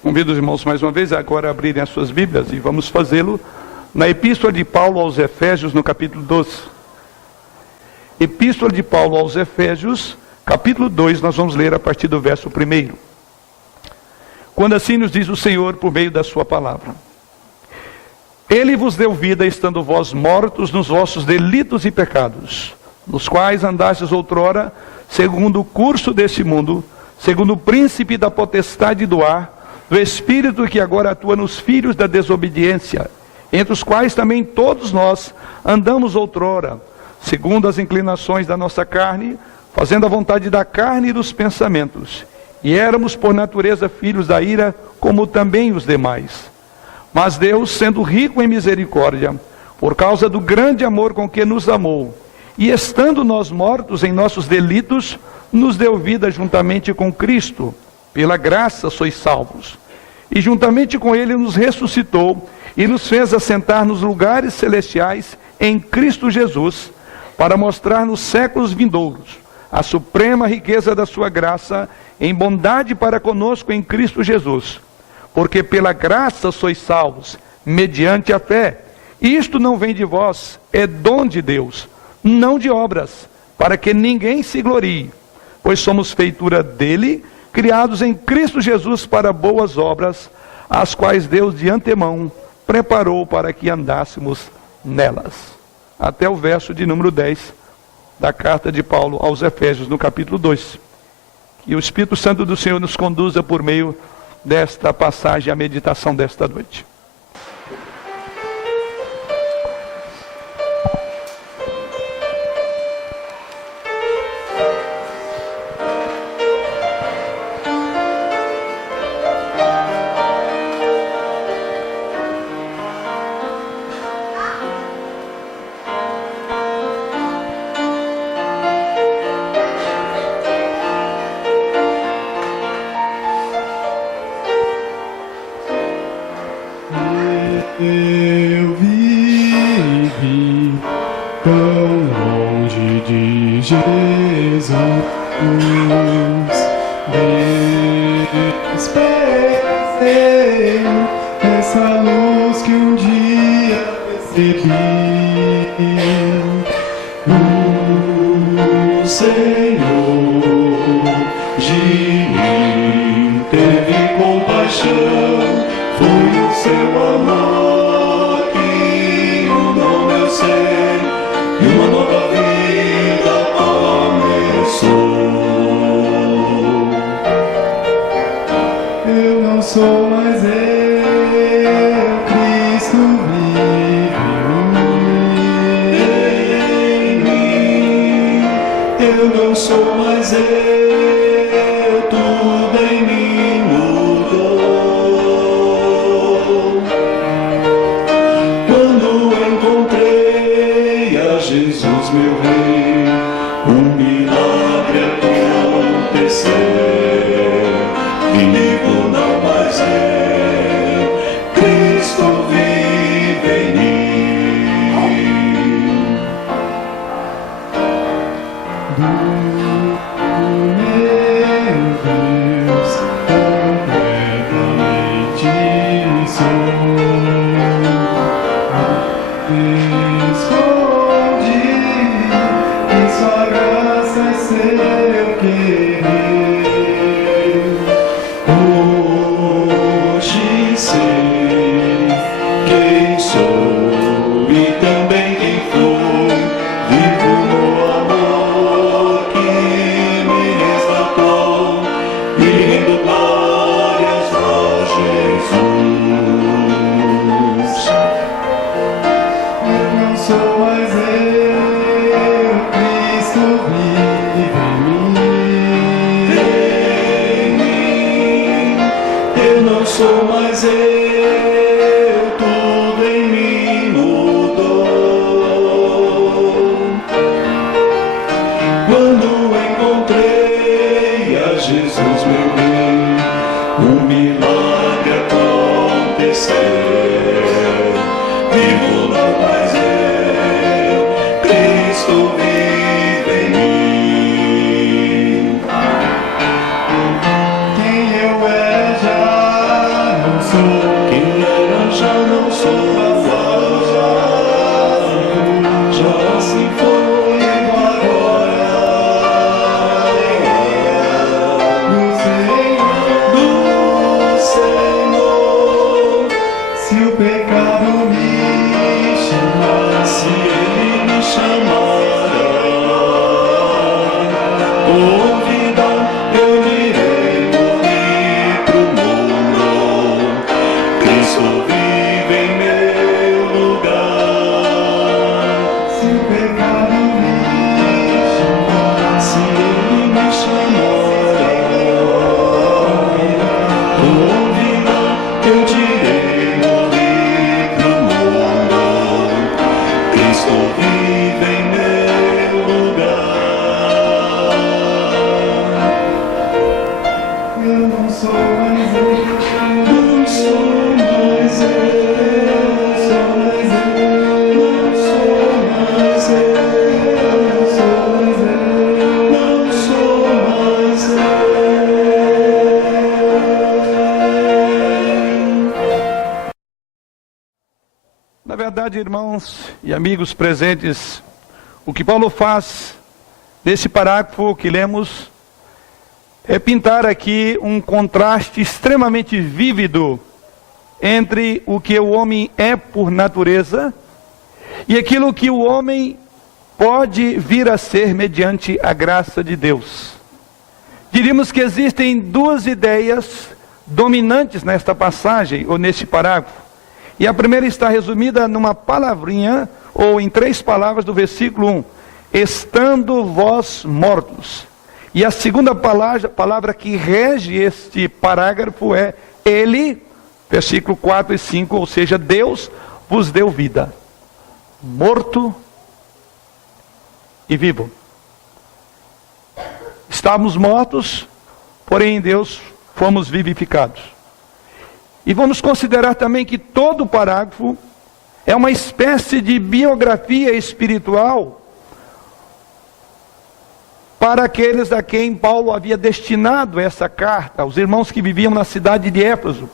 Convido os irmãos mais uma vez agora a abrirem as suas Bíblias e vamos fazê-lo na Epístola de Paulo aos Efésios, no capítulo 12. Epístola de Paulo aos Efésios, capítulo 2, nós vamos ler a partir do verso 1. Quando assim nos diz o Senhor por meio da sua palavra: Ele vos deu vida, estando vós mortos nos vossos delitos e pecados, nos quais andastes outrora, segundo o curso deste mundo, segundo o príncipe da potestade do ar, do espírito que agora atua nos filhos da desobediência, entre os quais também todos nós andamos outrora, segundo as inclinações da nossa carne, fazendo a vontade da carne e dos pensamentos, e éramos por natureza filhos da ira, como também os demais. Mas Deus, sendo rico em misericórdia, por causa do grande amor com que nos amou, e estando nós mortos em nossos delitos, nos deu vida juntamente com Cristo. Pela graça sois salvos. E juntamente com Ele nos ressuscitou e nos fez assentar nos lugares celestiais em Cristo Jesus, para mostrar nos séculos vindouros a suprema riqueza da sua graça em bondade para conosco em Cristo Jesus. Porque pela graça sois salvos, mediante a fé. E isto não vem de vós, é dom de Deus, não de obras, para que ninguém se glorie. Pois somos feitura dele, criados em Cristo Jesus para boas obras, as quais Deus de antemão preparou para que andássemos nelas. Até o verso de número 10 da carta de Paulo aos Efésios, no capítulo 2. Que o Espírito Santo do Senhor nos conduza por meio desta passagem à meditação desta noite. Eu vivi tão longe de Jesus, desprezei essa luz que um dia recebi. O Senhor de mim teve compaixão, foi o seu amor que inundou meu ser, e uma nova vida começou. Eu não sou mais eu, Cristo vive em mim. Eu não sou mais eu, tudo em mim mudou. Quando encontrei a Jesus, meu Rei, um milagre aconteceu. Inimigo não mais eu, Cristo vive em mim. Do meu Deus, completamente sou. Escondi em sua graça e seu querer. Hoje sei quem sou e também quem fui. Vivo no amor que me resgatou e rendo glórias a Jesus. Eu não sou mais eu, Cristo vive em mim. Eu não sou mais eu, tudo em mim mudou. Quando encontrei a Jesus, meu Rei, um milagre aconteceu. Vivo não mais eu, Cristo vive em mim. Quem eu é já verdade, irmãos e amigos presentes, o que Paulo faz nesse parágrafo que lemos é pintar aqui um contraste extremamente vívido entre o que o homem é por natureza e aquilo que o homem pode vir a ser mediante a graça de Deus. Diríamos que existem duas ideias dominantes nesta passagem, ou neste parágrafo. E a primeira está resumida numa palavrinha, ou em 3 palavras do versículo 1. Estando vós mortos. E a segunda palavra que rege este parágrafo é Ele, versículo 4 e 5, ou seja, Deus vos deu vida. Morto e vivo. Estávamos mortos, porém em Deus fomos vivificados. E vamos considerar também que todo o parágrafo é uma espécie de biografia espiritual para aqueles a quem Paulo havia destinado essa carta, os irmãos que viviam na cidade de Éfeso,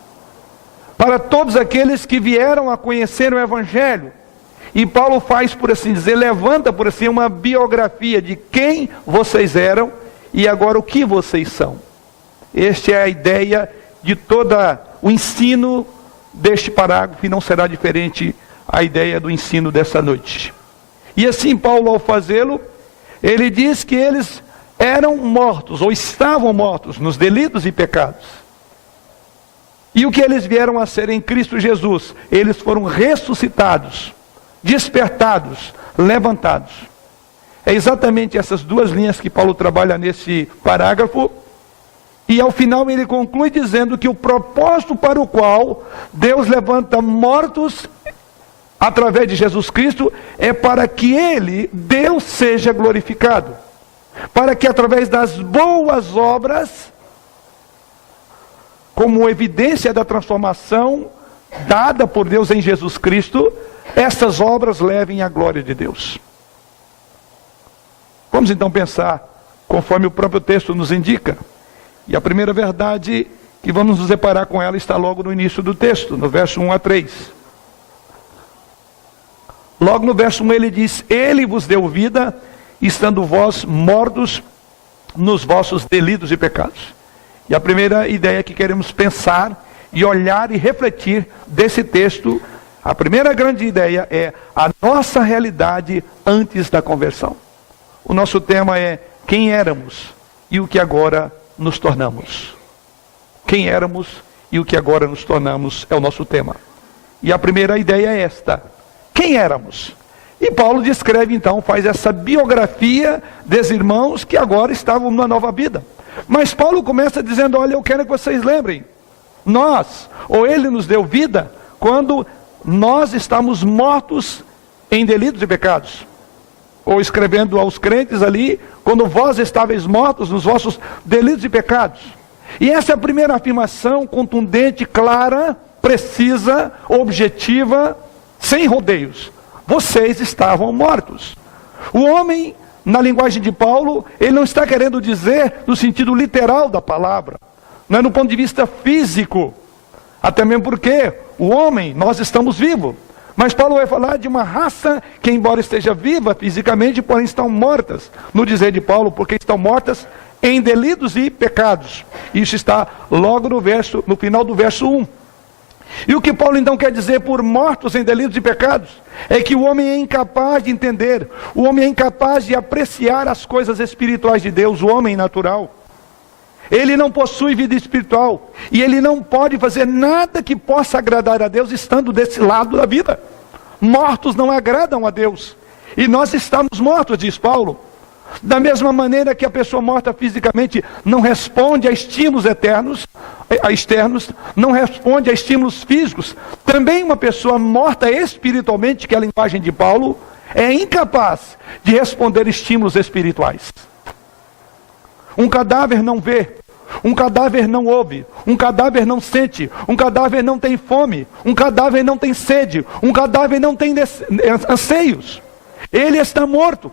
para todos aqueles que vieram a conhecer o Evangelho. E Paulo faz, por assim dizer, levanta por assim uma biografia de quem vocês eram e agora o que vocês são. Esta é a ideia de todo o ensino deste parágrafo e não será diferente a ideia do ensino dessa noite. E assim Paulo, ao fazê-lo, ele diz que eles eram mortos ou estavam mortos nos delitos e pecados. E o que eles vieram a ser em Cristo Jesus? Eles foram ressuscitados, despertados, levantados. É exatamente essas duas linhas que Paulo trabalha nesse parágrafo. E ao final ele conclui dizendo que o propósito para o qual Deus levanta mortos através de Jesus Cristo é para que Ele, Deus, seja glorificado. Para que através das boas obras, como evidência da transformação dada por Deus em Jesus Cristo, essas obras levem à glória de Deus. Vamos então pensar conforme o próprio texto nos indica. E a primeira verdade que vamos nos deparar com ela está logo no início do texto, no verso 1 a 3. Logo no verso 1 ele diz: Ele vos deu vida, estando vós mortos nos vossos delitos e pecados. E a primeira ideia que queremos pensar e olhar e refletir desse texto, a primeira grande ideia é a nossa realidade antes da conversão. O nosso tema é quem éramos e o que agora nos tornamos. Quem éramos e o que agora nos tornamos é o nosso tema. E a primeira ideia é esta: quem éramos? E Paulo descreve então, faz essa biografia dos irmãos que agora estavam numa nova vida. Mas Paulo começa dizendo: olha, eu quero que vocês lembrem, nós, ou Ele nos deu vida, quando nós estamos mortos em delitos e pecados. Ou escrevendo aos crentes ali, quando vós estáveis mortos nos vossos delitos e pecados. E essa é a primeira afirmação contundente, clara, precisa, objetiva, sem rodeios. Vocês estavam mortos. O homem, na linguagem de Paulo, ele não está querendo dizer no sentido literal da palavra, não é no ponto de vista físico, até mesmo porque o homem, nós estamos vivos. Mas Paulo vai falar de uma raça que, embora esteja viva fisicamente, porém estão mortas. No dizer de Paulo, porque estão mortas em delitos e pecados. Isso está logo no final do verso 1. E o que Paulo então quer dizer por mortos em delitos e pecados? É que o homem é incapaz de entender, o homem é incapaz de apreciar as coisas espirituais de Deus, o homem natural. Ele não possui vida espiritual. E ele não pode fazer nada que possa agradar a Deus estando desse lado da vida. Mortos não agradam a Deus. E nós estamos mortos, diz Paulo. Da mesma maneira que a pessoa morta fisicamente não responde a estímulos externos, não responde a estímulos físicos, também uma pessoa morta espiritualmente, que é a linguagem de Paulo, é incapaz de responder estímulos espirituais. Um cadáver não vê, um cadáver não ouve, um cadáver não sente, um cadáver não tem fome, um cadáver não tem sede, um cadáver não tem anseios. Ele está morto.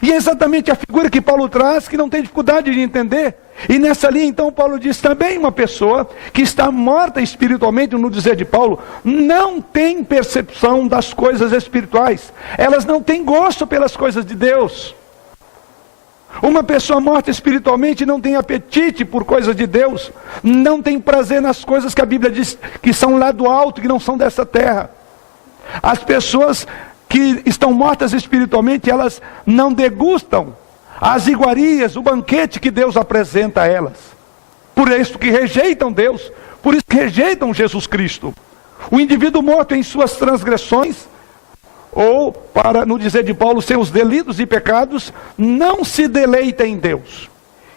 E é exatamente a figura que Paulo traz que não tem dificuldade de entender. E nessa linha, então, Paulo diz também uma pessoa que está morta espiritualmente, no dizer de Paulo, não tem percepção das coisas espirituais. Elas não têm gosto pelas coisas de Deus. Uma pessoa morta espiritualmente não tem apetite por coisas de Deus, não tem prazer nas coisas que a Bíblia diz que são lá do alto, que não são dessa terra. As pessoas que estão mortas espiritualmente, elas não degustam as iguarias, o banquete que Deus apresenta a elas. Por isso que rejeitam Deus, por isso que rejeitam Jesus Cristo. O indivíduo morto em suas transgressões, ou, para no dizer de Paulo, seus delitos e pecados, não se deleita em Deus.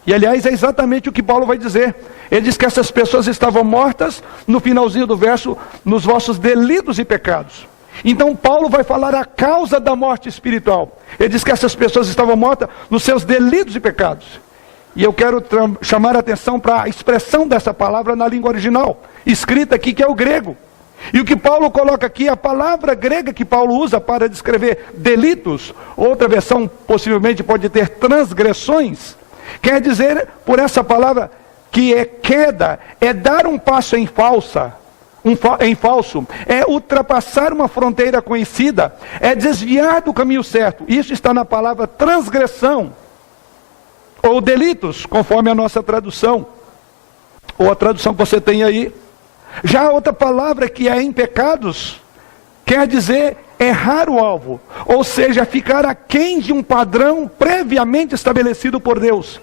E aliás, é exatamente o que Paulo vai dizer. Ele diz que essas pessoas estavam mortas, no finalzinho do verso, nos vossos delitos e pecados. Então Paulo vai falar a causa da morte espiritual. Ele diz que essas pessoas estavam mortas nos seus delitos e pecados. E eu quero chamar a atenção para a expressão dessa palavra na língua original, escrita aqui, que é o grego. E o que Paulo coloca aqui, a palavra grega que Paulo usa para descrever delitos, outra versão possivelmente pode ter transgressões, quer dizer, por essa palavra, que é queda, é dar um passo em falso, é ultrapassar uma fronteira conhecida, é desviar do caminho certo. Isso está na palavra transgressão, ou delitos, conforme a nossa tradução, ou a tradução que você tem aí. Já a outra palavra, que é em pecados, quer dizer errar o alvo, ou seja, ficar aquém de um padrão previamente estabelecido por Deus.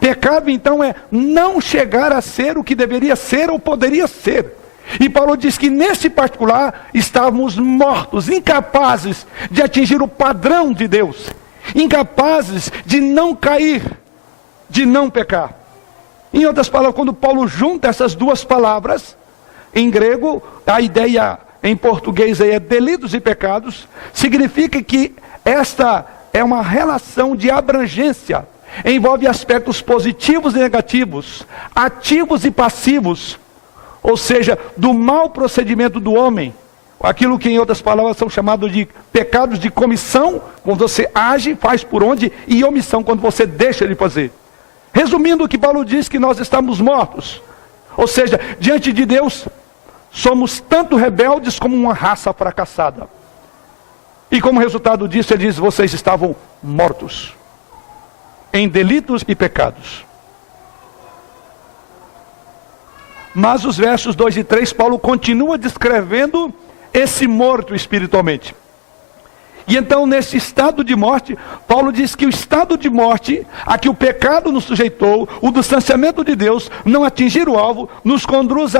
Pecado então é não chegar a ser o que deveria ser ou poderia ser. E Paulo diz que nesse particular estávamos mortos, incapazes de atingir o padrão de Deus, incapazes de não cair, de não pecar. Em outras palavras, quando Paulo junta essas duas palavras, em grego, a ideia em português aí é delitos e pecados, significa que esta é uma relação de abrangência, envolve aspectos positivos e negativos, ativos e passivos, ou seja, do mau procedimento do homem, aquilo que em outras palavras são chamados de pecados de comissão, quando você age, faz por onde, e omissão, quando você deixa de fazer. Resumindo, o que Paulo diz, que nós estamos mortos, ou seja, diante de Deus, somos tanto rebeldes como uma raça fracassada. E como resultado disso, ele diz, vocês estavam mortos em delitos e pecados. Mas os versos 2 e 3, Paulo continua descrevendo esse morto espiritualmente. E então, nesse estado de morte, Paulo diz que o estado de morte, a que o pecado nos sujeitou, o distanciamento de Deus, não atingir o alvo, nos conduz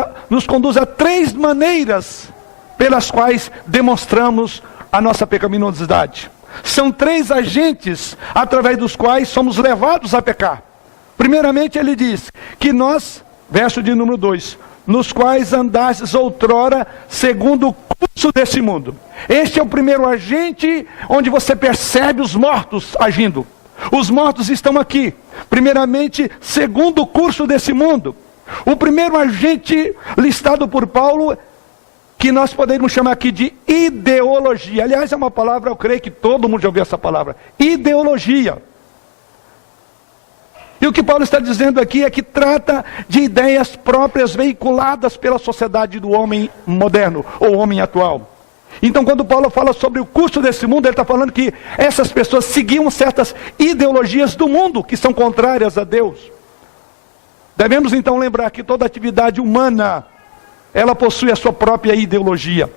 a três maneiras pelas quais demonstramos a nossa pecaminosidade. São três agentes através dos quais somos levados a pecar. Primeiramente, ele diz que nós, verso de número 2, nos quais andastes outrora segundo o curso desse mundo. Este é o primeiro agente onde você percebe os mortos agindo. Os mortos estão aqui, primeiramente, segundo o curso desse mundo. O primeiro agente listado por Paulo, que nós podemos chamar aqui de ideologia. Aliás, é uma palavra, eu creio que todo mundo já ouviu essa palavra. Ideologia. E o que Paulo está dizendo aqui é que trata de ideias próprias veiculadas pela sociedade do homem moderno, ou homem atual. Então, quando Paulo fala sobre o curso desse mundo, ele está falando que essas pessoas seguiam certas ideologias do mundo, que são contrárias a Deus. Devemos então lembrar que toda atividade humana, ela possui a sua própria ideologia.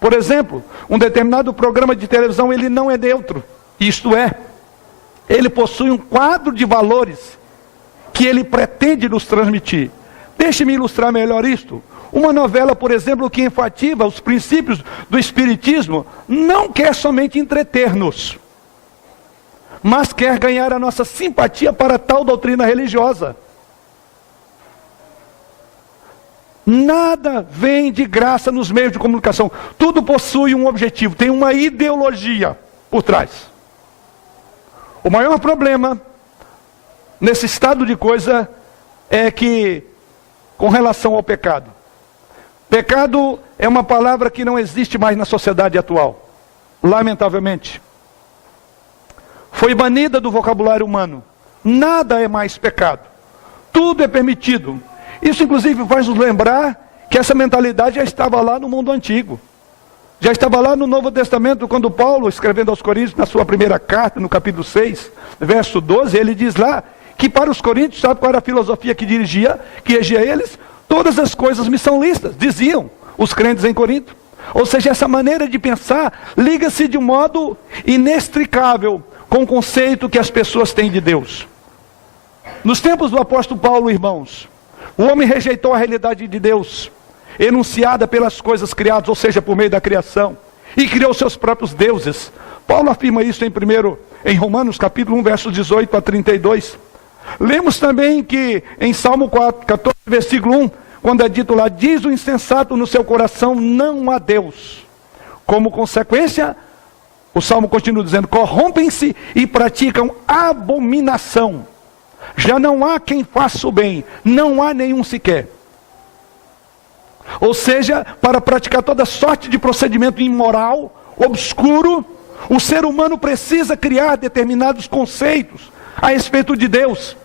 Por exemplo, um determinado programa de televisão, ele não é neutro, isto é, ele possui um quadro de valores que ele pretende nos transmitir. Deixe-me ilustrar melhor isto. Uma novela, por exemplo, que enfatiza os princípios do Espiritismo, não quer somente entreter-nos, mas quer ganhar a nossa simpatia para tal doutrina religiosa. Nada vem de graça nos meios de comunicação. Tudo possui um objetivo, tem uma ideologia por trás. O maior problema nesse estado de coisa é que, com relação ao pecado, pecado é uma palavra que não existe mais na sociedade atual, lamentavelmente. Foi banida do vocabulário humano. Nada é mais pecado. tudo é permitido. Isso inclusive faz nos lembrar que essa mentalidade já estava lá no mundo antigo. Já estava lá no Novo Testamento, quando Paulo, escrevendo aos Coríntios, na sua primeira carta, no capítulo 6, verso 12, ele diz lá que para os coríntios, sabe qual era a filosofia que regia eles? Todas as coisas me são lícitas, diziam os crentes em Corinto. Ou seja, essa maneira de pensar liga-se de um modo inextricável com o conceito que as pessoas têm de Deus. Nos tempos do apóstolo Paulo, irmãos, o homem rejeitou a realidade de Deus, enunciada pelas coisas criadas, ou seja, por meio da criação, e criou seus próprios deuses. Paulo afirma isso em Romanos capítulo 1, versos 18 a 32. Lemos também que em Salmo 14, versículo 1, quando é dito lá, diz o insensato no seu coração, não há Deus. Como consequência, o Salmo continua dizendo, corrompem-se e praticam abominação. Já não há quem faça o bem, não há nenhum sequer. Ou seja, para praticar toda sorte de procedimento imoral, obscuro, o ser humano precisa criar determinados conceitos a respeito de Deus.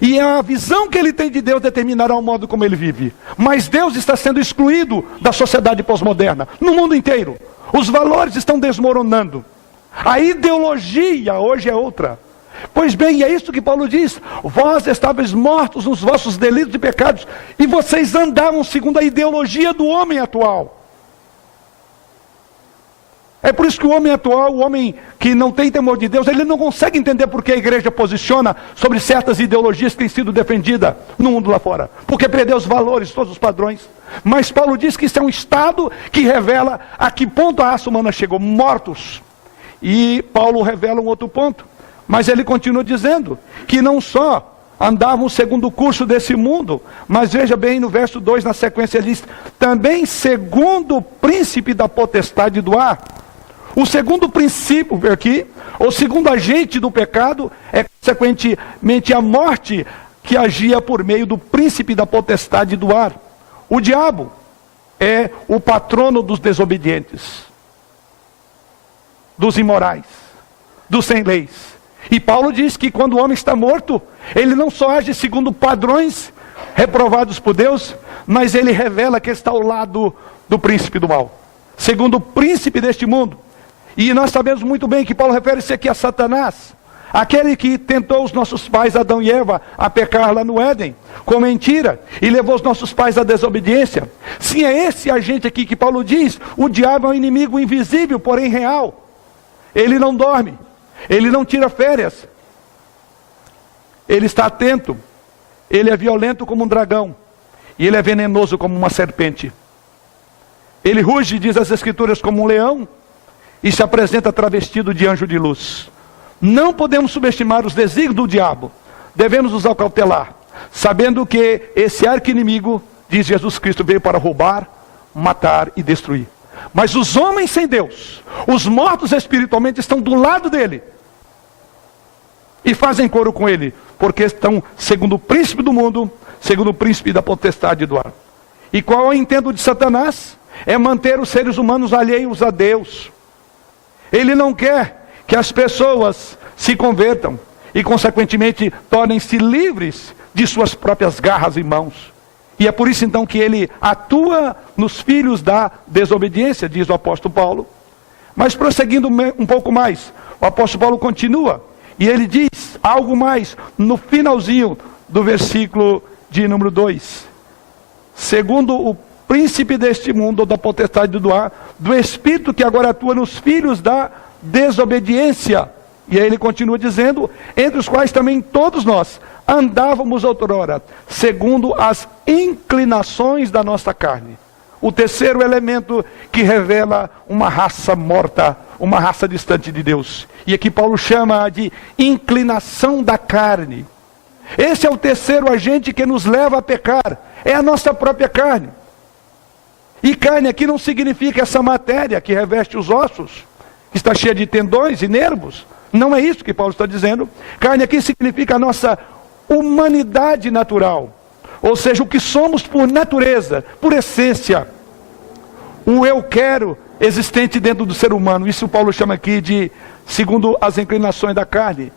E a visão que ele tem de Deus determinará o modo como ele vive. Mas Deus está sendo excluído da sociedade pós-moderna, no mundo inteiro. Os valores estão desmoronando. A ideologia hoje é outra. Pois bem, é isso que Paulo diz. Vós estáveis mortos nos vossos delitos e pecados, e vocês andavam segundo a ideologia do homem atual. É por isso que o homem atual, o homem que não tem temor de Deus, ele não consegue entender por que a igreja posiciona sobre certas ideologias que têm sido defendidas no mundo lá fora. Porque perdeu os valores, todos os padrões. Mas Paulo diz que isso é um estado que revela a que ponto a raça humana chegou, mortos. E Paulo revela um outro ponto. Mas ele continua dizendo que não só andavam segundo o curso desse mundo, mas veja bem no verso 2, na sequência ele diz, também segundo o príncipe da potestade do ar. O segundo princípio aqui, ou segundo agente do pecado, é consequentemente a morte que agia por meio do príncipe da potestade do ar. O diabo é o patrono dos desobedientes, dos imorais, dos sem leis. E Paulo diz que quando o homem está morto, ele não só age segundo padrões reprovados por Deus, mas ele revela que está ao lado do príncipe do mal, segundo o príncipe deste mundo. E nós sabemos muito bem que Paulo refere-se aqui a Satanás, aquele que tentou os nossos pais Adão e Eva a pecar lá no Éden, com mentira, e levou os nossos pais à desobediência. Sim, é esse agente aqui que Paulo diz, o diabo é um inimigo invisível, porém real. Ele não dorme. Ele não tira férias. Ele está atento. Ele é violento como um dragão. E ele é venenoso como uma serpente. Ele ruge, diz as Escrituras, como um leão. E se apresenta travestido de anjo de luz. Não podemos subestimar os desígnios do diabo. Devemos nos acautelar. Sabendo que esse arqui-inimigo, diz Jesus Cristo, veio para roubar, matar e destruir. Mas os homens sem Deus, os mortos espiritualmente, estão do lado dele. E fazem coro com ele, porque estão segundo o príncipe do mundo, segundo o príncipe da potestade do ar. E qual é o intento de Satanás? É manter os seres humanos alheios a Deus. Ele não quer que as pessoas se convertam e, consequentemente, tornem-se livres de suas próprias garras e mãos. E é por isso então que ele atua nos filhos da desobediência, diz o apóstolo Paulo. Mas prosseguindo um pouco mais, o apóstolo Paulo continua. E ele diz algo mais no finalzinho do versículo de número 2. Segundo o príncipe deste mundo, ou da potestade do ar, do espírito que agora atua nos filhos da desobediência. E aí ele continua dizendo, entre os quais também todos nós andávamos outrora, segundo as inclinações da nossa carne. O terceiro elemento que revela uma raça morta, uma raça distante de Deus. E aqui Paulo chama de inclinação da carne. Esse é o terceiro agente que nos leva a pecar. É a nossa própria carne. E carne aqui não significa essa matéria que reveste os ossos, que está cheia de tendões e nervos. Não é isso que Paulo está dizendo. Carne aqui significa a nossa humanidade natural. Ou seja, o que somos por natureza, por essência. O eu quero existente dentro do ser humano. Isso Paulo chama aqui de, segundo as inclinações da carne.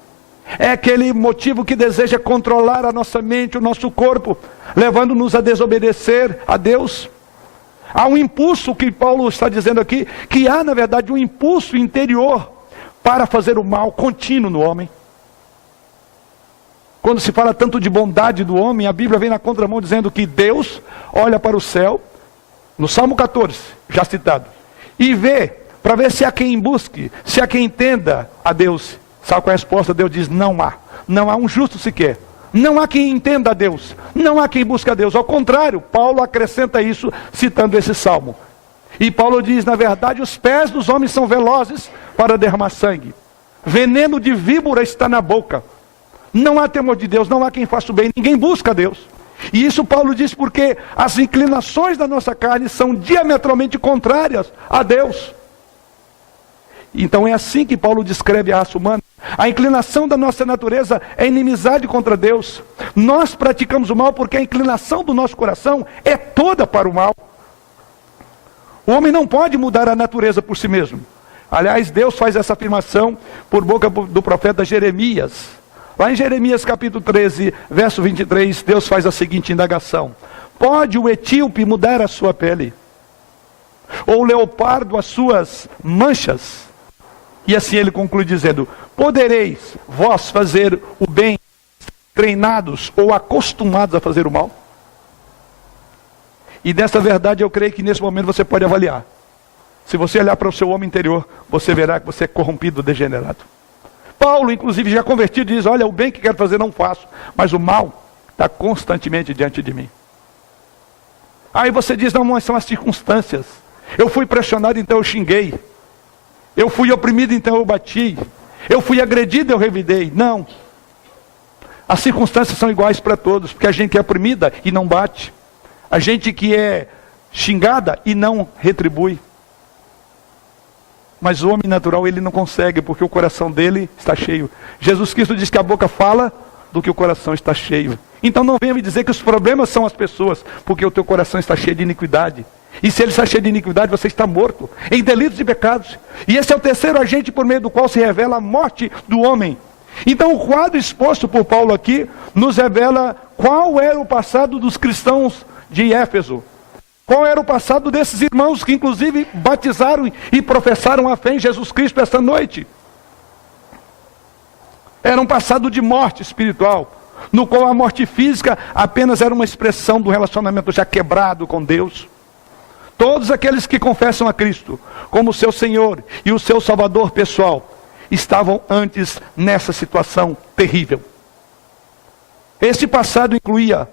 É aquele motivo que deseja controlar a nossa mente, o nosso corpo, levando-nos a desobedecer a Deus. Há um impulso que Paulo está dizendo aqui, que há na verdade um impulso interior para fazer o mal contínuo no homem. Quando se fala tanto de bondade do homem, a Bíblia vem na contramão dizendo que Deus olha para o céu, no Salmo 14, já citado, e vê, para ver se há quem busque, se há quem entenda a Deus. Sabe qual é a resposta? Deus diz: não há um justo sequer. Não há quem entenda a Deus, não há quem busque a Deus. Ao contrário, Paulo acrescenta isso citando esse salmo. E Paulo diz: na verdade, os pés dos homens são velozes para derramar sangue. Veneno de víbora está na boca. Não há temor de Deus, não há quem faça o bem, ninguém busca a Deus. E isso Paulo diz porque as inclinações da nossa carne são diametralmente contrárias a Deus. Então é assim que Paulo descreve a raça humana. A inclinação da nossa natureza é inimizade contra Deus. Nós praticamos o mal porque a inclinação do nosso coração é toda para o mal. O homem não pode mudar a natureza por si mesmo. Aliás, Deus faz essa afirmação por boca do profeta Jeremias. Lá em Jeremias capítulo 13, verso 23, Deus faz a seguinte indagação: pode o etíope mudar a sua pele? Ou o leopardo as suas manchas? E assim ele conclui dizendo: podereis vós fazer o bem, treinados ou acostumados a fazer o mal? E dessa verdade eu creio que nesse momento você pode avaliar. Se você olhar para o seu homem interior, você verá que você é corrompido, degenerado. Paulo, inclusive, já convertido, diz: olha, o bem que quero fazer não faço, mas o mal está constantemente diante de mim. Aí você diz: não, mas são as circunstâncias. Eu fui pressionado, então eu xinguei. Eu fui oprimido, então eu bati. Eu fui agredido, eu revidei. Não. As circunstâncias são iguais para todos, porque a gente que é oprimida e não bate. A gente que é xingada e não retribui. Mas o homem natural, ele não consegue, porque o coração dele está cheio. Jesus Cristo diz que a boca fala do que o coração está cheio. Então não venha me dizer que os problemas são as pessoas, porque o teu coração está cheio de iniquidade. E se ele está cheio de iniquidade, você está morto em delitos e pecados. E esse é o terceiro agente por meio do qual se revela a morte do homem. Então o quadro exposto por Paulo aqui nos revela qual era o passado dos cristãos de Éfeso. Qual era o passado desses irmãos que inclusive batizaram e professaram a fé em Jesus Cristo esta noite. Era um passado de morte espiritual, no qual a morte física apenas era uma expressão do relacionamento já quebrado com Deus. Todos aqueles que confessam a Cristo como seu Senhor e o seu Salvador pessoal, estavam antes nessa situação terrível. Esse passado incluía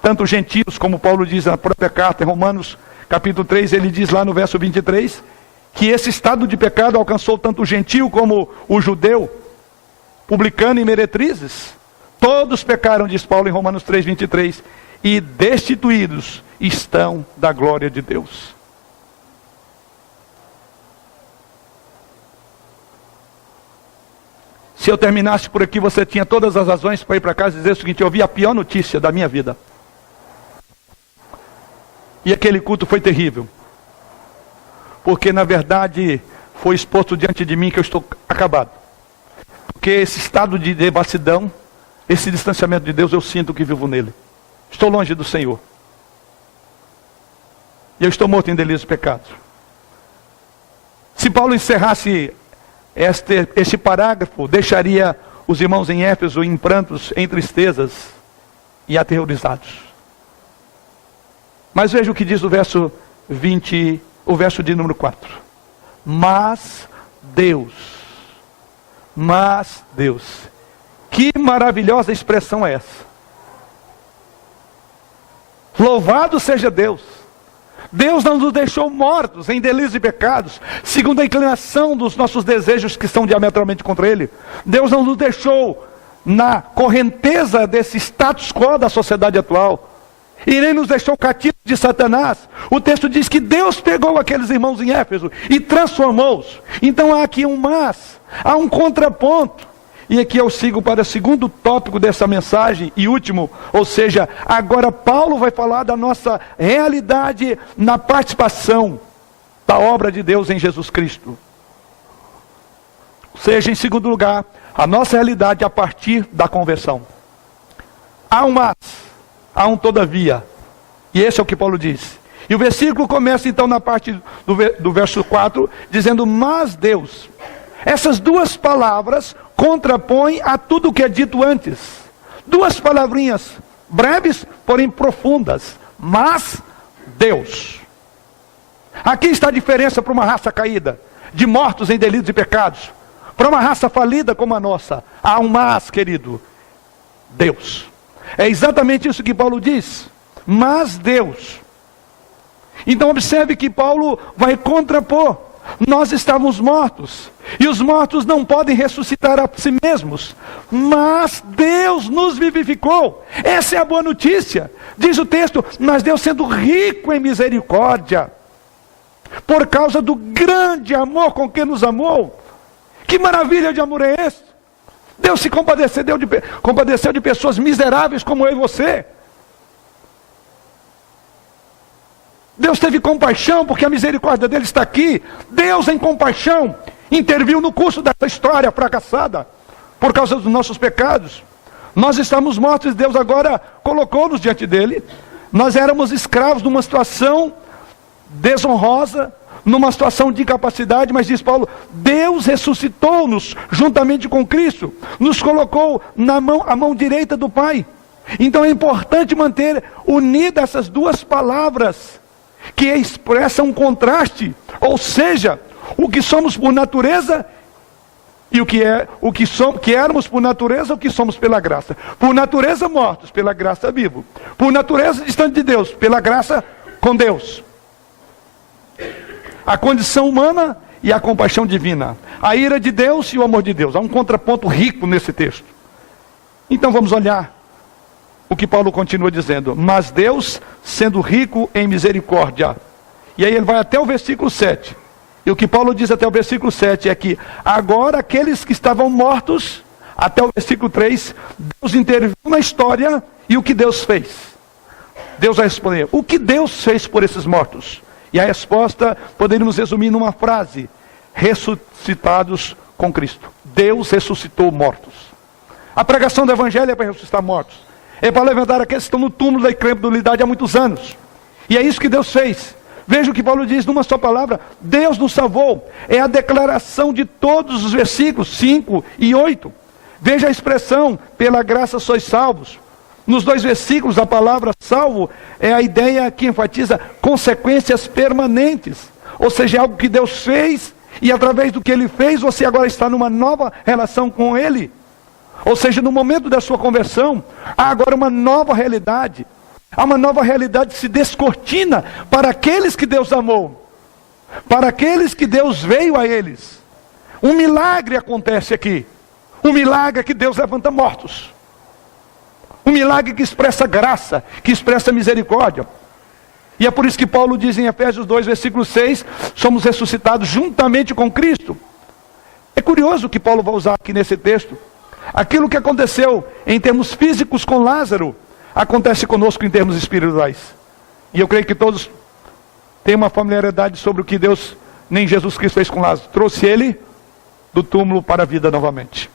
tanto gentios, como Paulo diz na própria carta em Romanos, capítulo 3, ele diz lá no verso 23, que esse estado de pecado alcançou tanto o gentio como o judeu, publicano e meretrizes. Todos pecaram, diz Paulo em Romanos 3, 23, e destituídos estão da glória de Deus. Se eu terminasse por aqui, você tinha todas as razões para ir para casa e dizer o seguinte: eu ouvi a pior notícia da minha vida. E aquele culto foi terrível. Porque na verdade foi exposto diante de mim que eu estou acabado. Porque esse estado de devassidão, esse distanciamento de Deus, eu sinto que vivo nele. Estou longe do Senhor. E eu estou morto em delitos e pecados. Se Paulo encerrasse este parágrafo, deixaria os irmãos em Éfeso em prantos, em tristezas e aterrorizados. Mas veja o que diz o verso 20, o verso de número 4. Mas Deus, que maravilhosa expressão é essa? Louvado seja Deus. Deus não nos deixou mortos em delitos e pecados, segundo a inclinação dos nossos desejos que são diametralmente contra Ele. Deus não nos deixou na correnteza desse status quo da sociedade atual, e nem nos deixou cativos de Satanás. O texto diz que Deus pegou aqueles irmãos em Éfeso e transformou-os. Então há aqui um mas, há um contraponto. E aqui eu sigo para o segundo tópico dessa mensagem e último, ou seja, agora Paulo vai falar da nossa realidade na participação da obra de Deus em Jesus Cristo. seja, em segundo lugar, a nossa realidade a partir da conversão. Há um mas, há um todavia. E esse é o que Paulo diz. E o versículo começa então na parte do verso 4, dizendo, mas Deus. Essas duas palavras contrapõem a tudo o que é dito antes. Duas palavrinhas breves, porém profundas. Mas Deus. Aqui está a diferença para uma raça caída, de mortos em delitos e pecados. Para uma raça falida como a nossa, há um mas, querido. Deus. É exatamente isso que Paulo diz. Mas Deus. Então observe que Paulo vai contrapor. Nós estávamos mortos. E os mortos não podem ressuscitar a si mesmos. Mas Deus nos vivificou. Essa é a boa notícia. Diz o texto, mas Deus sendo rico em misericórdia, por causa do grande amor com que nos amou. Que maravilha de amor é esse? Deus se compadeceu de pessoas miseráveis como eu e você. Deus teve compaixão, porque a misericórdia dele está aqui. Deus, em compaixão, interviu no curso dessa história fracassada, por causa dos nossos pecados. Nós estamos mortos e Deus agora colocou-nos diante dele. Nós éramos escravos numa situação desonrosa, numa situação de incapacidade, mas diz Paulo, Deus ressuscitou-nos juntamente com Cristo, nos colocou a mão direita do Pai. Então é importante manter unidas essas duas palavras, que expressam um contraste, ou seja, o que somos por natureza e que éramos por natureza, o que somos pela graça. Por natureza mortos, pela graça vivo. Por natureza distante de Deus, pela graça com Deus. A condição humana e a compaixão divina. A ira de Deus e o amor de Deus. Há um contraponto rico nesse texto. Então vamos olhar o que Paulo continua dizendo. Mas Deus, sendo rico em misericórdia. E aí ele vai até o versículo 7. E o que Paulo diz até o versículo 7 é que agora aqueles que estavam mortos, até o versículo 3, Deus interviu na história e o que Deus fez? Deus vai responder, o que Deus fez por esses mortos? E a resposta poderíamos resumir numa frase, ressuscitados com Cristo. Deus ressuscitou mortos. A pregação do Evangelho é para ressuscitar mortos. É para levantar aqueles que estão no túmulo da incredulidade há muitos anos. E é isso que Deus fez. Veja o que Paulo diz numa só palavra, Deus nos salvou. É a declaração de todos os versículos 5 e 8. Veja a expressão, pela graça sois salvos. Nos dois versículos, a palavra salvo é a ideia que enfatiza consequências permanentes. Ou seja, é algo que Deus fez e através do que Ele fez, você agora está numa nova relação com Ele. Ou seja, no momento da sua conversão, há agora uma nova realidade. Há uma nova realidade que se descortina para aqueles que Deus amou. Para aqueles que Deus veio a eles. Um milagre acontece aqui. Um milagre que Deus levanta mortos. Um milagre que expressa graça, que expressa misericórdia. E é por isso que Paulo diz em Efésios 2, versículo 6, somos ressuscitados juntamente com Cristo. É curioso o que Paulo vai usar aqui nesse texto. Aquilo que aconteceu em termos físicos com Lázaro, acontece conosco em termos espirituais. E eu creio que todos têm uma familiaridade sobre o que Deus, nem Jesus Cristo fez com Lázaro. Trouxe ele do túmulo para a vida novamente.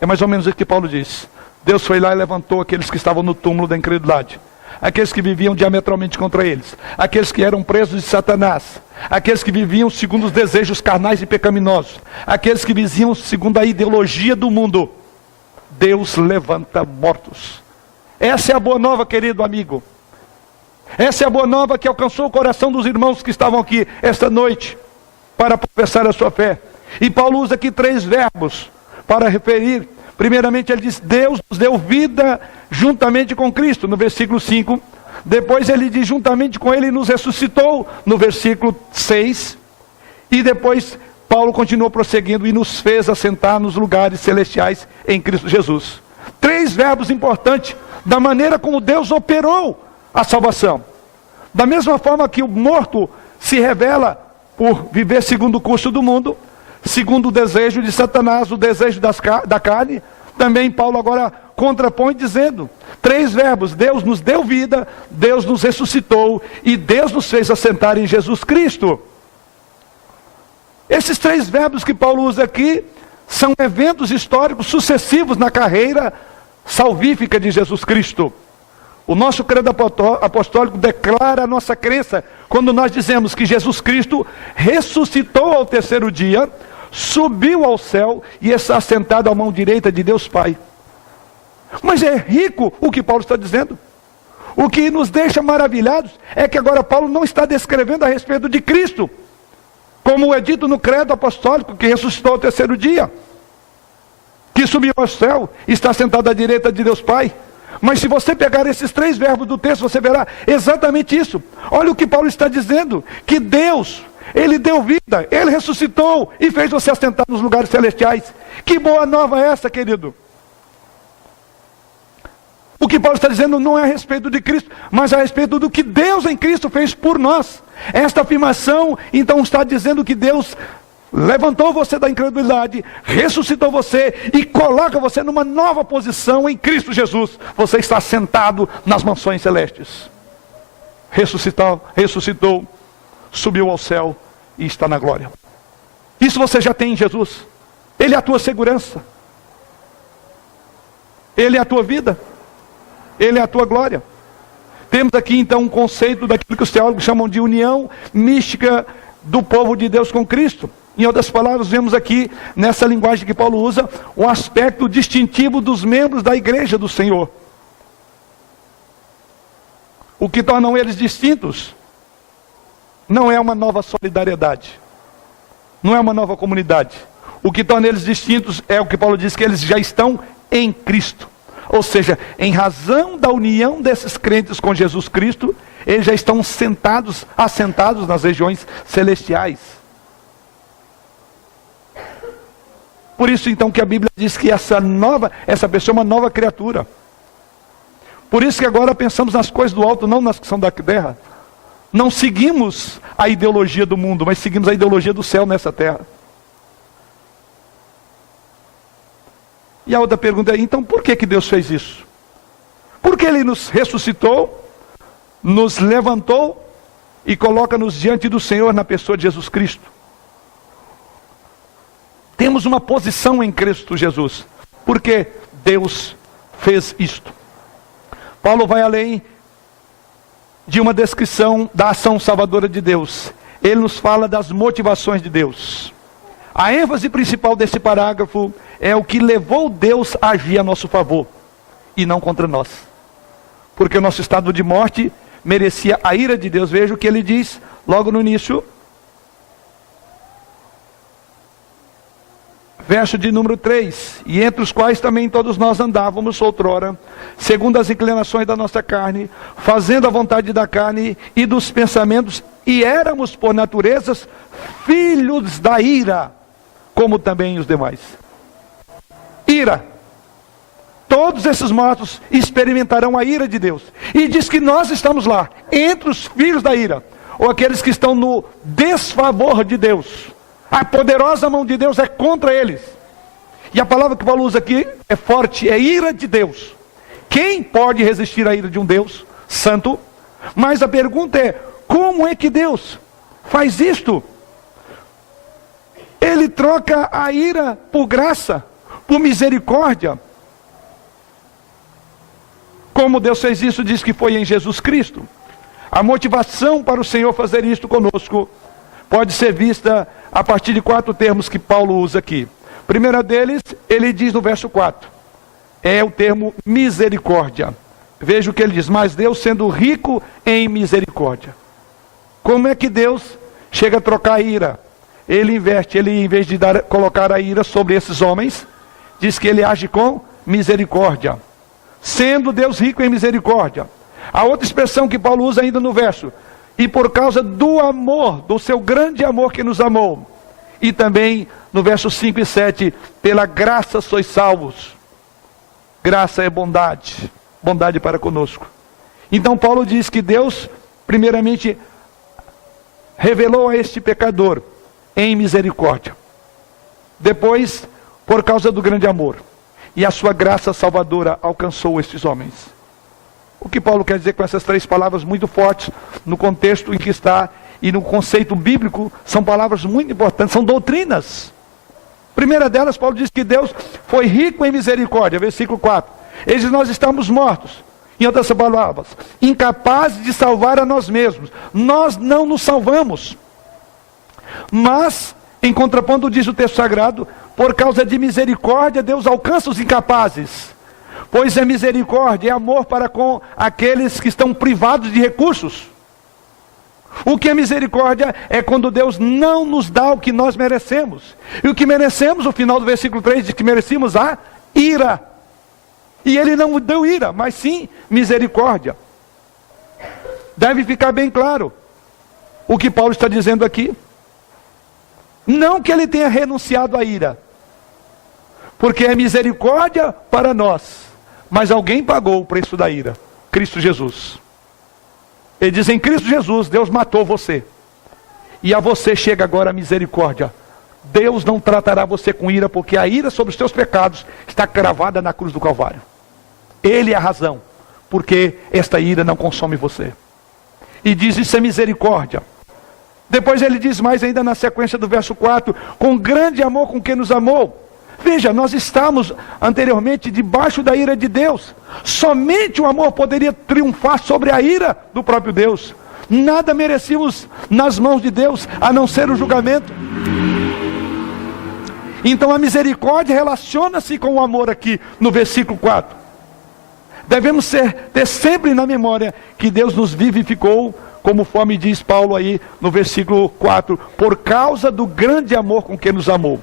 É mais ou menos o que Paulo diz. Deus foi lá e levantou aqueles que estavam no túmulo da incredulidade. Aqueles que viviam diametralmente contra eles. Aqueles que eram presos de Satanás. Aqueles que viviam segundo os desejos carnais e pecaminosos. Aqueles que viviam segundo a ideologia do mundo. Deus levanta mortos. Essa é a boa nova, querido amigo. Essa é a boa nova que alcançou o coração dos irmãos que estavam aqui esta noite. Para professar a sua fé. E Paulo usa aqui 3 verbos para referir. Primeiramente ele diz, Deus nos deu vida juntamente com Cristo, no versículo 5. Depois ele diz, juntamente com ele nos ressuscitou, no versículo 6. E depois Paulo continuou prosseguindo e nos fez assentar nos lugares celestiais em Cristo Jesus. 3 verbos importantes da maneira como Deus operou a salvação. Da mesma forma que o morto se revela por viver segundo o curso do mundo, segundo o desejo de Satanás, o desejo da carne, também Paulo agora contrapõe dizendo, 3 verbos, Deus nos deu vida, Deus nos ressuscitou e Deus nos fez assentar em Jesus Cristo. Esses 3 verbos que Paulo usa aqui são eventos históricos sucessivos na carreira salvífica de Jesus Cristo. O nosso credo apostólico declara a nossa crença quando nós dizemos que Jesus Cristo ressuscitou ao 3º dia, subiu ao céu e está sentado à mão direita de Deus Pai. Mas é rico o que Paulo está dizendo. O que nos deixa maravilhados é que agora Paulo não está descrevendo a respeito de Cristo, como é dito no credo apostólico, que ressuscitou ao 3º dia, que subiu ao céu e está sentado à direita de Deus Pai. Mas se você pegar esses 3 verbos do texto, você verá exatamente isso. Olha o que Paulo está dizendo, que Deus, Ele deu vida, Ele ressuscitou e fez você assentar nos lugares celestiais. Que boa nova é essa, querido? O que Paulo está dizendo não é a respeito de Cristo, mas a respeito do que Deus em Cristo fez por nós. Esta afirmação, então, está dizendo que Deus levantou você da incredulidade, ressuscitou você e coloca você numa nova posição em Cristo Jesus. Você está sentado nas mansões celestes. Ressuscitou, subiu ao céu e está na glória. Isso você já tem em Jesus. Ele é a tua segurança. Ele é a tua vida. Ele é a tua glória. Temos aqui então um conceito daquilo que os teólogos chamam de união mística do povo de Deus com Cristo. Em outras palavras, vemos aqui, nessa linguagem que Paulo usa, o aspecto distintivo dos membros da igreja do Senhor. O que tornam eles distintos não é uma nova solidariedade, não é uma nova comunidade. O que torna eles distintos é o que Paulo diz, que eles já estão em Cristo. Ou seja, em razão da união desses crentes com Jesus Cristo, eles já estão assentados nas regiões celestiais. Por isso então que a Bíblia diz que essa pessoa é uma nova criatura. Por isso que agora pensamos nas coisas do alto, não nas que são da terra. Não seguimos a ideologia do mundo, mas seguimos a ideologia do céu nessa terra. E a outra pergunta é, então por que Deus fez isso? Porque Ele nos ressuscitou, nos levantou e coloca-nos diante do Senhor na pessoa de Jesus Cristo. Temos uma posição em Cristo Jesus, porque Deus fez isto. Paulo vai além de uma descrição da ação salvadora de Deus. Ele nos fala das motivações de Deus. A ênfase principal desse parágrafo é o que levou Deus a agir a nosso favor, e não contra nós. Porque o nosso estado de morte merecia a ira de Deus. Veja o que ele diz logo no início. Verso de número 3, e entre os quais também todos nós andávamos outrora, segundo as inclinações da nossa carne, fazendo a vontade da carne e dos pensamentos, e éramos por naturezas filhos da ira, como também os demais. Ira. Todos esses mortos experimentarão a ira de Deus. E diz que nós estamos lá, entre os filhos da ira, ou aqueles que estão no desfavor de Deus. A poderosa mão de Deus é contra eles. E a palavra que Paulo usa aqui é forte, é ira de Deus. Quem pode resistir à ira de um Deus santo? Mas a pergunta é, como é que Deus faz isto? Ele troca a ira por graça, por misericórdia. Como Deus fez isso, diz que foi em Jesus Cristo. A motivação para o Senhor fazer isto conosco pode ser vista a partir de 4 termos que Paulo usa aqui. O primeiro deles, ele diz no verso 4, é o termo misericórdia. Veja o que ele diz, mas Deus sendo rico em misericórdia. Como é que Deus chega a trocar a ira? Ele inverte, ele em vez de colocar a ira sobre esses homens, diz que ele age com misericórdia. Sendo Deus rico em misericórdia. A outra expressão que Paulo usa ainda no verso, e por causa do amor, do seu grande amor que nos amou. E também no verso 5 e 7, pela graça sois salvos. Graça é bondade, bondade para conosco. Então Paulo diz que Deus, primeiramente, revelou a este pecador em misericórdia. Depois, por causa do grande amor. E a sua graça salvadora alcançou estes homens. O que Paulo quer dizer com essas três palavras muito fortes, no contexto em que está e no conceito bíblico, são palavras muito importantes, são doutrinas. Primeira delas, Paulo diz que Deus foi rico em misericórdia, versículo 4. Ele diz, nós estamos mortos. Em outras palavras, incapazes de salvar a nós mesmos. Nós não nos salvamos. Mas, em contraponto, diz o texto sagrado, por causa de misericórdia, Deus alcança os incapazes. Pois é misericórdia, é amor para com aqueles que estão privados de recursos. O que é misericórdia é quando Deus não nos dá o que nós merecemos. E o que merecemos, o final do versículo 3 diz que merecemos a ira. E ele não deu ira, mas sim misericórdia. Deve ficar bem claro o que Paulo está dizendo aqui. Não que ele tenha renunciado à ira, porque é misericórdia para nós, mas alguém pagou o preço da ira, Cristo Jesus. Ele diz, em Cristo Jesus, Deus matou você, e a você chega agora a misericórdia. Deus não tratará você com ira, porque a ira sobre os seus pecados está cravada na cruz do Calvário. Ele é a razão, porque esta ira não consome você. E diz, isso é misericórdia. Depois ele diz mais ainda na sequência do verso 4, com grande amor com quem nos amou. Veja, nós estamos anteriormente debaixo da ira de Deus. Somente o amor poderia triunfar sobre a ira do próprio Deus. Nada merecíamos nas mãos de Deus, a não ser o julgamento. Então a misericórdia relaciona-se com o amor aqui no versículo 4. Devemos ter sempre na memória que Deus nos vivificou, conforme diz Paulo aí no versículo 4, por causa do grande amor com que nos amou.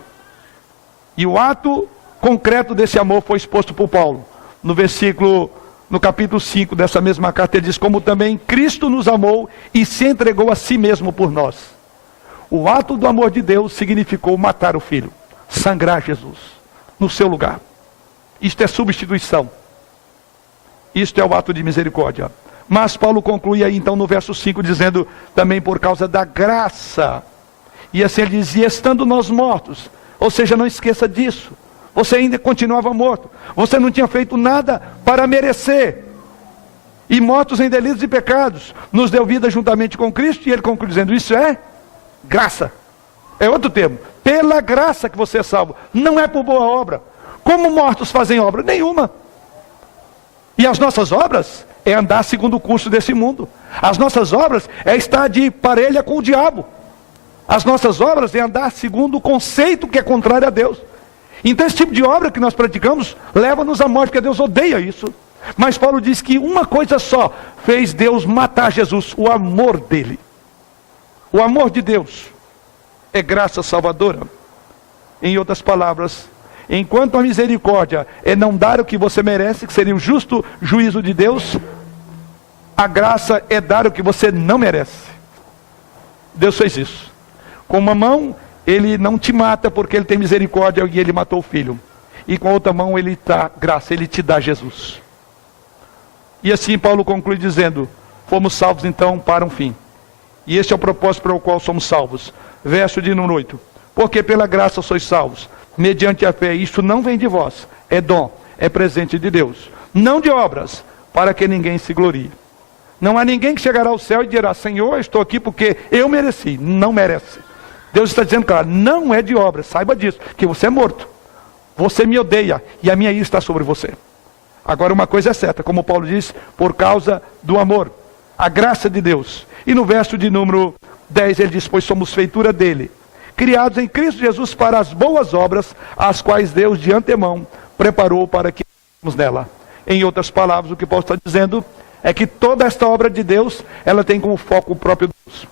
E o ato concreto desse amor foi exposto por Paulo. No capítulo 5 dessa mesma carta, ele diz, como também Cristo nos amou e se entregou a si mesmo por nós. O ato do amor de Deus significou matar o Filho, sangrar Jesus no seu lugar. Isto é substituição. Isto é o ato de misericórdia. Mas Paulo conclui aí então no verso 5 dizendo, também por causa da graça. E assim ele dizia, estando nós mortos. Ou seja, não esqueça disso. Você ainda continuava morto. Você não tinha feito nada para merecer. E mortos em delitos e pecados, nos deu vida juntamente com Cristo. E ele conclui dizendo, isso é graça. É outro termo. Pela graça que você é salvo. Não é por boa obra. Como mortos fazem obra? Nenhuma. E as nossas obras é andar segundo o curso desse mundo. As nossas obras é estar de parelha com o diabo. As nossas obras é andar segundo o conceito que é contrário a Deus. Então esse tipo de obra que nós praticamos leva-nos à morte, porque Deus odeia isso. Mas Paulo diz que uma coisa só fez Deus matar Jesus, o amor dele. O amor de Deus é graça salvadora. Em outras palavras, enquanto a misericórdia é não dar o que você merece, que seria o justo juízo de Deus, a graça é dar o que você não merece. Deus fez isso. Com uma mão, ele não te mata porque ele tem misericórdia e ele matou o filho. E com a outra mão ele dá graça, ele te dá Jesus. E assim Paulo conclui dizendo, fomos salvos então para um fim. E este é o propósito para o qual somos salvos. Verso de número 8. Porque pela graça sois salvos, mediante a fé. Isto não vem de vós, é dom, é presente de Deus. Não de obras, para que ninguém se glorie. Não há ninguém que chegará ao céu e dirá, Senhor, eu estou aqui porque eu mereci. Não merece. Deus está dizendo, claro, não é de obras, saiba disso, que você é morto. Você me odeia e a minha ira está sobre você. Agora uma coisa é certa, como Paulo diz, por causa do amor, a graça de Deus. E no verso de número 10 ele diz, pois somos feitura dele, criados em Cristo Jesus para as boas obras, as quais Deus de antemão preparou para que estejamos nela. Em outras palavras, o que Paulo está dizendo é que toda esta obra de Deus, ela tem como foco o próprio Deus.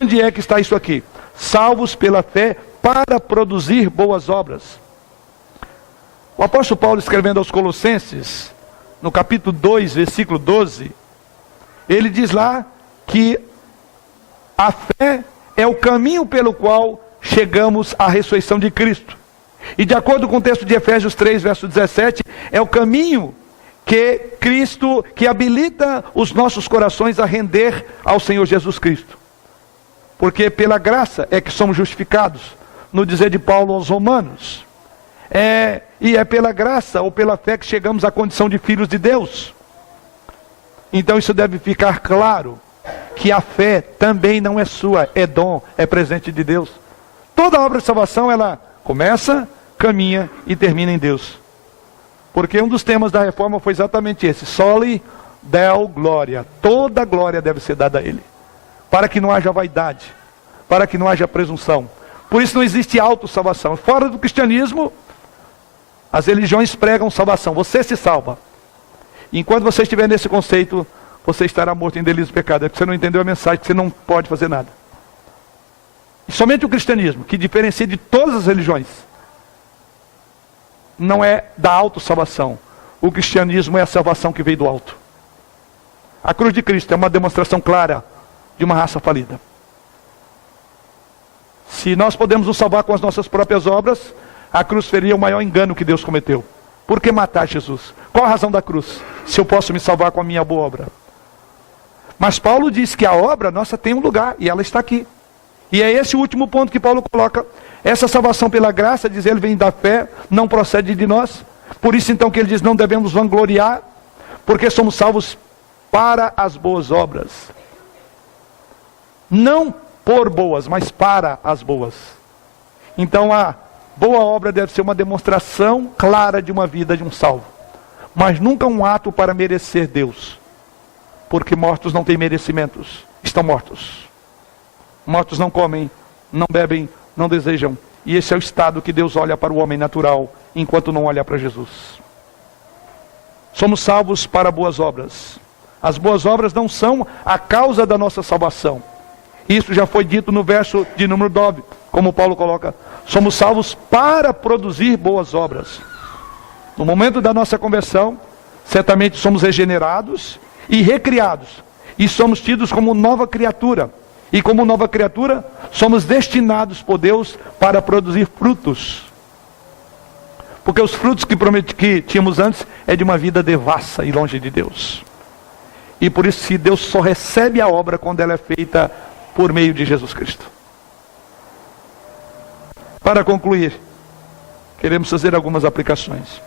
Onde é que está isso aqui? Salvos pela fé para produzir boas obras. O apóstolo Paulo, escrevendo aos Colossenses, no capítulo 2, versículo 12, ele diz lá que a fé é o caminho pelo qual chegamos à ressurreição de Cristo. E de acordo com o texto de Efésios 3, verso 17, é o caminho que Cristo, que habilita os nossos corações a render ao Senhor Jesus Cristo. Porque pela graça é que somos justificados, no dizer de Paulo aos Romanos. E é pela graça ou pela fé que chegamos à condição de filhos de Deus. Então isso deve ficar claro, que a fé também não é sua, é dom, é presente de Deus. Toda obra de salvação, ela começa, caminha e termina em Deus. Porque um dos temas da reforma foi exatamente esse: Soli Deo Gloria. Toda glória deve ser dada a Ele, para que não haja vaidade, para que não haja presunção. Por isso não existe autossalvação. Fora do cristianismo, as religiões pregam salvação. Você se salva. Enquanto você estiver nesse conceito, você estará morto em delitos e pecados. É porque você não entendeu a mensagem, que você não pode fazer nada. E somente o cristianismo, que diferencia de todas as religiões, não é da autossalvação. O cristianismo é a salvação que veio do alto. A cruz de Cristo é uma demonstração clara de uma raça falida. Se nós podemos nos salvar com as nossas próprias obras, a cruz seria o maior engano que Deus cometeu. Por que matar Jesus? Qual a razão da cruz? Se eu posso me salvar com a minha boa obra. Mas Paulo diz que a obra nossa tem um lugar, e ela está aqui. E é esse o último ponto que Paulo coloca. Essa salvação pela graça, diz ele, vem da fé, não procede de nós. Por isso então que ele diz, não devemos vangloriar, porque somos salvos para as boas obras. Não por boas, mas para as boas. Então a boa obra deve ser uma demonstração clara de uma vida de um salvo. Mas nunca um ato para merecer Deus. Porque mortos não têm merecimentos, estão mortos. Mortos não comem, não bebem, não desejam. E esse é o estado que Deus olha para o homem natural, enquanto não olha para Jesus. Somos salvos para boas obras. As boas obras não são a causa da nossa salvação. Isso já foi dito no verso de número 9, como Paulo coloca. Somos salvos para produzir boas obras. No momento da nossa conversão, certamente somos regenerados e recriados. E somos tidos como nova criatura. E como nova criatura, somos destinados por Deus para produzir frutos. Porque os frutos que tínhamos antes é de uma vida devassa e longe de Deus. E por isso que Deus só recebe a obra quando ela é feita por meio de Jesus Cristo. Para concluir, queremos fazer algumas aplicações.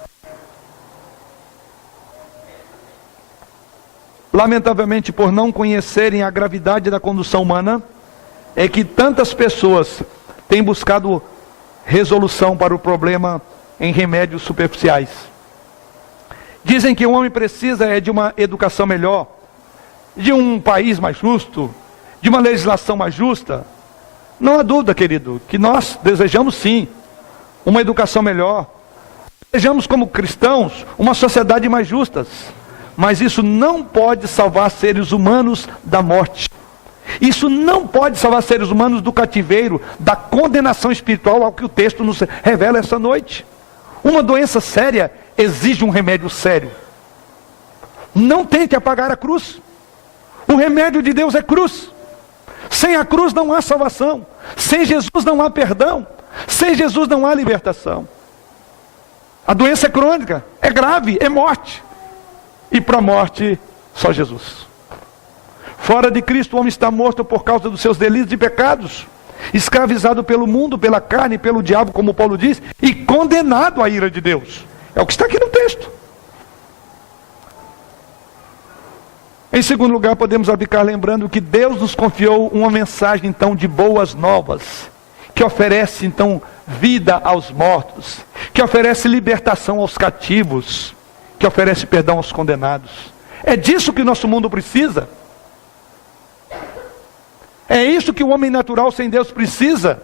Lamentavelmente, por não conhecerem a gravidade da condução humana, é que tantas pessoas têm buscado resolução para o problema em remédios superficiais. Dizem que o homem precisa de uma educação melhor, de um país mais justo, de uma legislação mais justa. Não há dúvida, querido, que nós desejamos sim uma educação melhor. Desejamos como cristãos uma sociedade mais justa. Mas isso não pode salvar seres humanos da morte. Isso não pode salvar seres humanos do cativeiro, da condenação espiritual, ao que o texto nos revela essa noite. Uma doença séria exige um remédio sério. Não tente apagar a cruz. O remédio de Deus é cruz. Sem a cruz não há salvação. Sem Jesus não há perdão. Sem Jesus não há libertação. A doença é crônica, é grave, é morte. E para a morte, só Jesus. Fora de Cristo, o homem está morto por causa dos seus delitos e pecados, escravizado pelo mundo, pela carne, pelo diabo, como Paulo diz, e condenado à ira de Deus. É o que está aqui no texto. Em segundo lugar, podemos aplicar lembrando que Deus nos confiou uma mensagem então de boas novas, que oferece então vida aos mortos, que oferece libertação aos cativos, que oferece perdão aos condenados. É disso que nosso mundo precisa. É isso que o homem natural sem Deus precisa.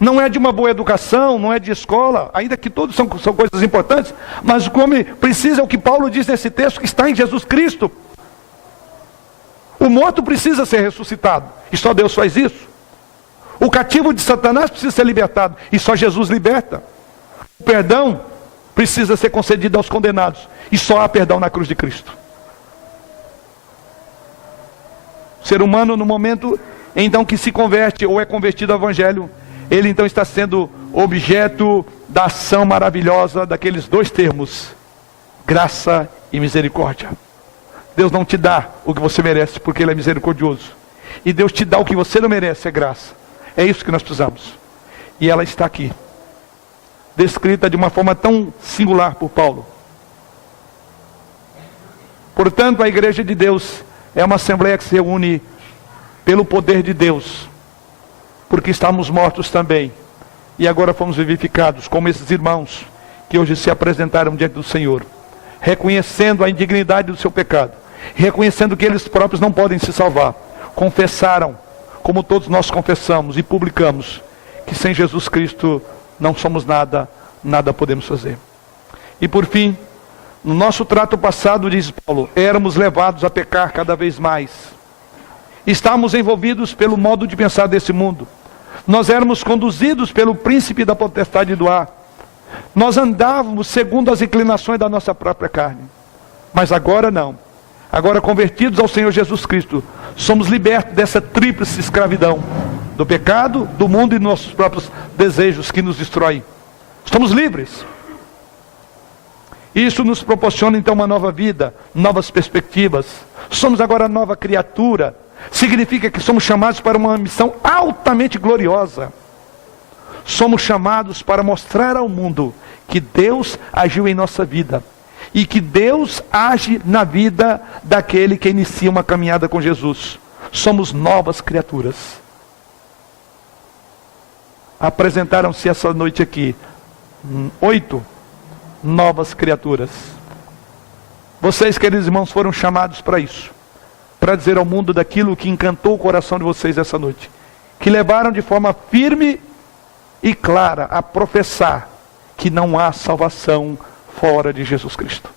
Não é de uma boa educação, não é de escola, ainda que todos são coisas importantes, mas o que o homem precisa é o que Paulo diz nesse texto, que está em Jesus Cristo. O morto precisa ser ressuscitado, e só Deus faz isso. O cativo de Satanás precisa ser libertado, e só Jesus liberta. O perdão precisa ser concedido aos condenados, e só há perdão na cruz de Cristo. O ser humano, no momento então que se converte ou é convertido ao Evangelho, ele então está sendo objeto da ação maravilhosa daqueles dois termos, graça e misericórdia. Deus não te dá o que você merece, porque Ele é misericordioso. E Deus te dá o que você não merece, é graça. É isso que nós precisamos. E ela está aqui, descrita de uma forma tão singular por Paulo. Portanto, a igreja de Deus é uma assembleia que se reúne pelo poder de Deus, porque estamos mortos também, e agora fomos vivificados, como esses irmãos que hoje se apresentaram diante do Senhor, reconhecendo a indignidade do seu pecado, reconhecendo que eles próprios não podem se salvar, confessaram, como todos nós confessamos e publicamos, que sem Jesus Cristo não somos nada, nada podemos fazer. E por fim, no nosso trato passado, diz Paulo, éramos levados a pecar cada vez mais. Estávamos envolvidos pelo modo de pensar desse mundo. Nós éramos conduzidos pelo príncipe da potestade do ar. Nós andávamos segundo as inclinações da nossa própria carne. Mas agora não. Agora, convertidos ao Senhor Jesus Cristo, somos libertos dessa tríplice escravidão, do pecado, do mundo e nossos próprios desejos que nos destroem. Estamos livres. Isso nos proporciona então uma nova vida, novas perspectivas. Somos agora nova criatura. Significa que somos chamados para uma missão altamente gloriosa. Somos chamados para mostrar ao mundo que Deus agiu em nossa vida. E que Deus age na vida daquele que inicia uma caminhada com Jesus. Somos novas criaturas. Apresentaram-se essa noite aqui 8 novas criaturas. Vocês, queridos irmãos, foram chamados para isso. Para dizer ao mundo daquilo que encantou o coração de vocês essa noite. Que levaram de forma firme e clara a professar que não há salvação fora de Jesus Cristo.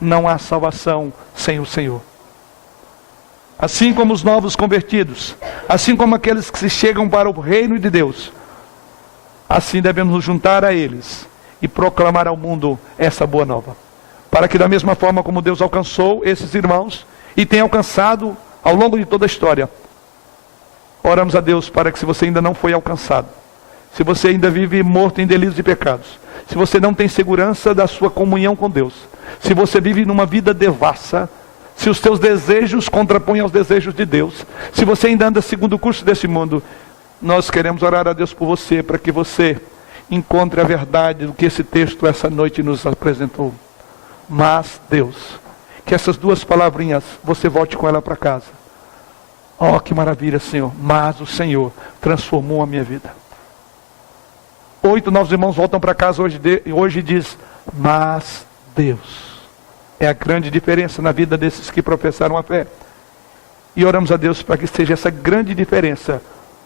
Não há salvação sem o Senhor. Assim como os novos convertidos, assim como aqueles que se chegam para o reino de Deus, assim devemos nos juntar a eles e proclamar ao mundo essa boa nova. Para que da mesma forma como Deus alcançou esses irmãos, e tem alcançado ao longo de toda a história, oramos a Deus para que, se você ainda não foi alcançado, se você ainda vive morto em delitos e pecados, se você não tem segurança da sua comunhão com Deus, se você vive numa vida devassa, se os teus desejos contrapõem aos desejos de Deus, se você ainda anda segundo o curso desse mundo, nós queremos orar a Deus por você, para que você encontre a verdade do que esse texto essa noite nos apresentou. Mas Deus, que essas duas palavrinhas, você volte com ela para casa. Oh, que maravilha, Senhor. Mas o Senhor transformou a minha vida. 8 novos irmãos voltam para casa hoje e diz, mas Deus. É a grande diferença na vida desses que professaram a fé. E oramos a Deus para que seja essa grande diferença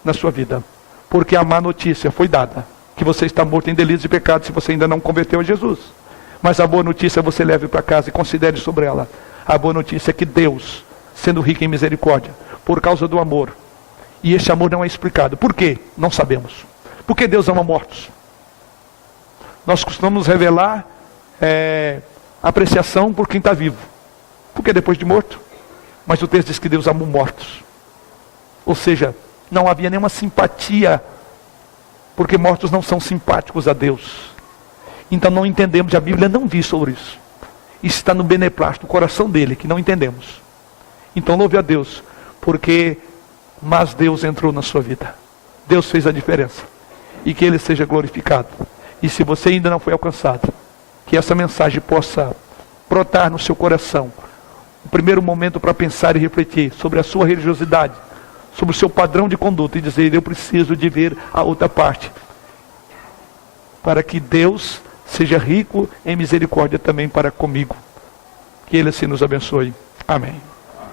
na sua vida. Porque a má notícia foi dada, que você está morto em delitos e pecados se você ainda não converteu a Jesus. Mas a boa notícia você leve para casa e considere sobre ela. A boa notícia é que Deus, sendo rico em misericórdia, por causa do amor, e este amor não é explicado. Por quê? Não sabemos. Por que Deus ama mortos? Nós costumamos revelar apreciação por quem está vivo. Porque depois de morto? Mas o texto diz que Deus amou mortos. Ou seja, não havia nenhuma simpatia, porque mortos não são simpáticos a Deus. Então não entendemos, a Bíblia não diz sobre isso. Isso está no beneplácito, no coração dele, que não entendemos. Então louve a Deus, mas Deus entrou na sua vida. Deus fez a diferença. E que Ele seja glorificado. E se você ainda não foi alcançado, que essa mensagem possa brotar no seu coração. O primeiro momento para pensar e refletir sobre a sua religiosidade, sobre o seu padrão de conduta e dizer, eu preciso de ver a outra parte. Para que Deus seja rico em misericórdia também para comigo. Que Ele assim nos abençoe. Amém.